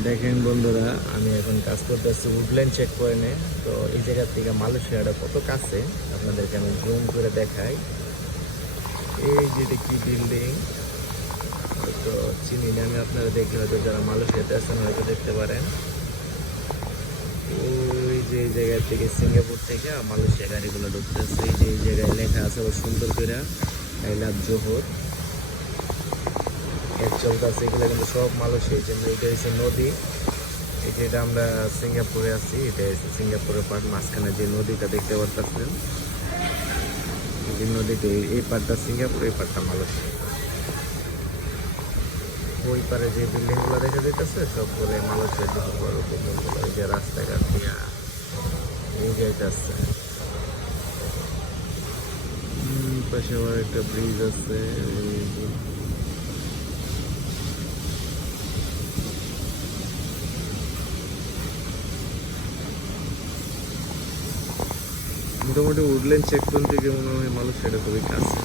দেখেন বন্ধুরা, আমি এখন কাজ করতেছি উডল্যান্ড চেক পয়েন্টে। তো এই জায়গার থেকে মালয়েশিয়াটা কত কাছে আপনাদেরকে আমি জুম করে দেখাই। এই যে কি বিল্ডিং, তো চিনি না আমি, আপনারা দেখলে হয়তো যারা মালয়েশিয়াতে আছেন হয়তো দেখতে পারেন। ওই যে এই জায়গার থেকে সিঙ্গাপুর থেকে মালয়েশিয়া গাড়িগুলো ঢুকতেছে। এই যে এই জায়গায় লেখা আছে ও সুন্দর করে আই লাভ জোহর এর চলতেছে। এগুলো কিন্তু সব মালয়েশিয়ার জন্য। এটা হচ্ছে নদী, এই যেটা আমরা সিঙ্গাপুরে আছি, এটা হচ্ছে সিঙ্গাপুরের পার্ট। মাঝখানে যে নদীটা দেখতে পারতেছেন, এই নদীতে এই পার্টটা সিঙ্গাপুর, এই পার্টটা মালয়েশিয়া। ওই পারে যে বিল্ডিংগুলো দেখা যাইতেছে সবগুলো মালয়েশিয়ার জন্য বড় বিল্ডিংগুলো। এই যে রাস্তাঘাট দিয়া এই যাইতেছে, পাশে আবার একটা ব্রিজ আছে। এই যে মোটামুটি উডল্যান্ড চেক পয়েন্ট থেকে মনে হয় মালয়েশিয়াটা খুবই কাছে।